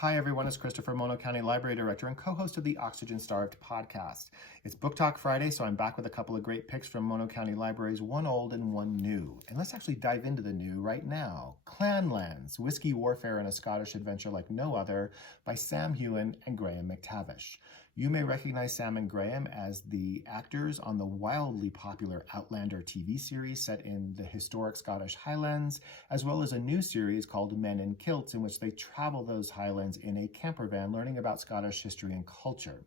Hi everyone, it's Christopher, Mono County Library Director and co-host of the Oxygen Starved podcast. It's Book Talk Friday, so I'm back with a couple of great picks from Mono County Libraries, one old and one new. And let's actually dive into the new right now. Clanlands, Whiskey Warfare and a Scottish Adventure Like No Other by Sam Heughan and Graham McTavish. You may recognize Sam and Graham as the actors on the wildly popular Outlander TV series set in the historic Scottish Highlands, as well as a new series called Men in Kilts, in which they travel those highlands in a camper van learning about Scottish history and culture.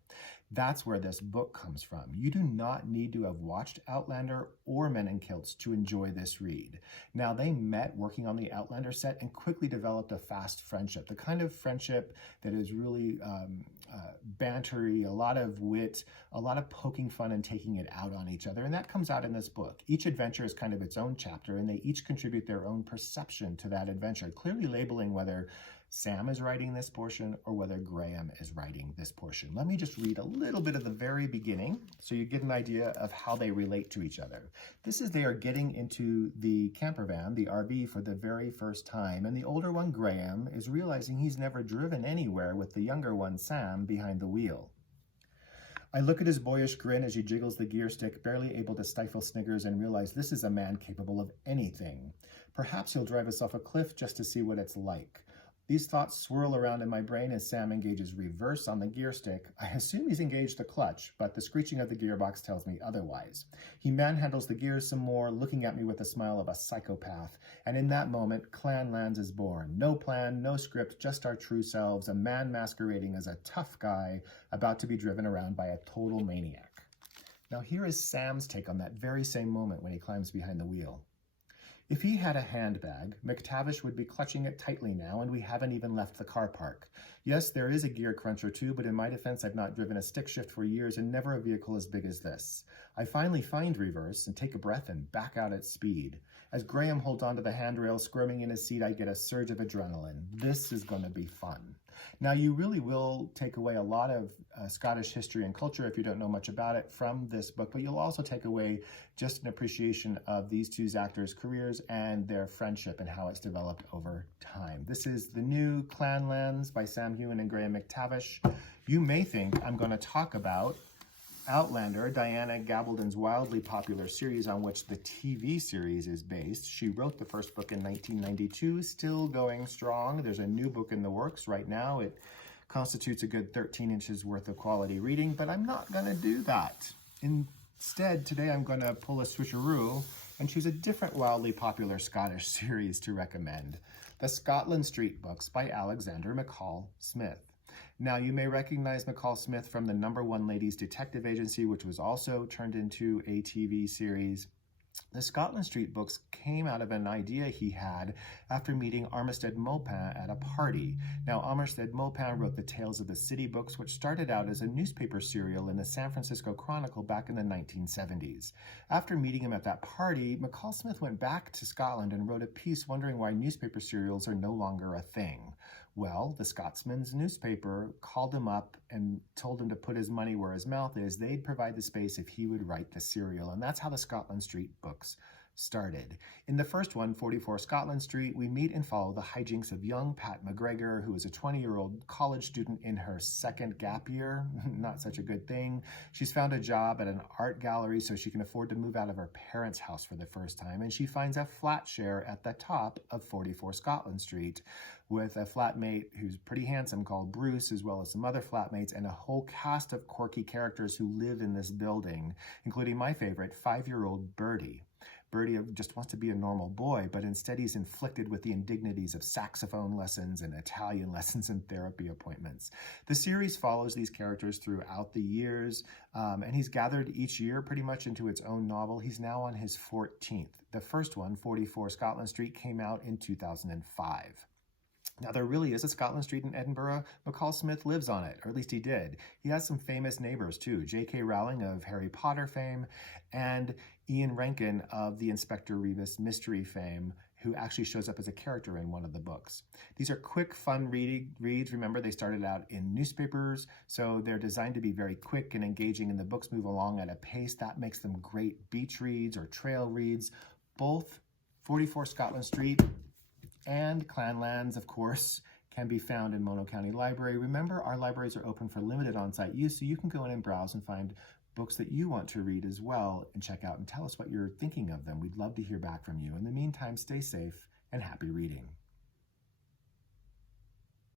That's where this book comes from. You do not need to have watched Outlander or Men in Kilts to enjoy this read. Now, they met working on the Outlander set and quickly developed a fast friendship, the kind of friendship that is really bantery, a lot of wit, a lot of poking fun and taking it out on each other. And that comes out in this book. Each adventure is kind of its own chapter, and they each contribute their own perception to that adventure, clearly labeling whether Sam is writing this portion or whether Graham is writing this portion. Let me just read a little bit of the very beginning so you get an idea of how they relate to each other. This is they are getting into the camper van, the RV, for the very first time, and the older one, Graham, is realizing he's never driven anywhere with the younger one, Sam, behind the wheel. I look at his boyish grin as he jiggles the gear stick, barely able to stifle sniggers, and realize this is a man capable of anything. Perhaps he'll drive us off a cliff just to see what it's like. These thoughts swirl around in my brain as Sam engages reverse on the gear stick. I assume he's engaged the clutch, but the screeching of the gearbox tells me otherwise. He manhandles the gears some more, looking at me with the smile of a psychopath. And in that moment, Clanlands is born. No plan, no script, just our true selves, a man masquerading as a tough guy about to be driven around by a total maniac. Now here is Sam's take on that very same moment when he climbs behind the wheel. If he had a handbag, McTavish would be clutching it tightly now, and we haven't even left the car park. Yes, there is a gear crunch or two, but in my defense, I've not driven a stick shift for years and never a vehicle as big as this. I finally find reverse and take a breath and back out at speed. As Graham holds onto the handrail, squirming in his seat, I get a surge of adrenaline. This is going to be fun. Now, you really will take away a lot of Scottish history and culture if you don't know much about it from this book, but you'll also take away just an appreciation of these two actors' careers and their friendship and how it's developed over time. This is the new Clanlands by Sam Heughan and Graham McTavish. You may think I'm going to talk about Outlander, Diana Gabaldon's wildly popular series on which the TV series is based. She wrote the first book in 1992, still going strong. There's a new book in the works right now. It constitutes a good 13 inches worth of quality reading, but I'm not going to do that. Instead, today I'm going to pull a switcheroo and choose a different wildly popular Scottish series to recommend. The Scotland Street books by Alexander McCall Smith. Now, you may recognize McCall Smith from the #1 Ladies Detective Agency, which was also turned into a TV series. The Scotland Street books came out of an idea he had after meeting Armistead Maupin at a party. Now, Armistead Maupin wrote the Tales of the City books, which started out as a newspaper serial in the San Francisco Chronicle back in the 1970s. After meeting him at that party, McCall Smith went back to Scotland and wrote a piece wondering why newspaper serials are no longer a thing. Well, the Scotsman's newspaper called him up and told him to put his money where his mouth is. They'd provide the space if he would write the serial, and that's how the Scotland Street books started. In the first one, 44 Scotland Street, we meet and follow the hijinks of young Pat McGregor, who is a 20-year-old college student in her second gap year. Not such a good thing. She's found a job at an art gallery so she can afford to move out of her parents' house for the first time, and she finds a flat share at the top of 44 Scotland Street with a flatmate who's pretty handsome called Bruce, as well as some other flatmates and a whole cast of quirky characters who live in this building, including my favorite, 5-year-old Bertie. Bertie just wants to be a normal boy, but instead he's inflicted with the indignities of saxophone lessons and Italian lessons and therapy appointments. The series follows these characters throughout the years, and he's gathered each year pretty much into its own novel. He's now on his 14th. The first one, 44 Scotland Street, came out in 2005. Now, there really is a Scotland Street in Edinburgh. McCall Smith lives on it, or at least he did. He has some famous neighbors, too. J.K. Rowling of Harry Potter fame and Ian Rankin of the Inspector Rebus mystery fame, who actually shows up as a character in one of the books. These are quick, fun reads. Remember, they started out in newspapers, so they're designed to be very quick and engaging, and the books move along at a pace that makes them great beach reads or trail reads. Both 44 Scotland Street and Clanlands, of course, can be found in Mono County Library. Remember, our libraries are open for limited on-site use, so you can go in and browse and find books that you want to read as well and check out and tell us what you're thinking of them. We'd love to hear back from you. In the meantime, stay safe and happy reading.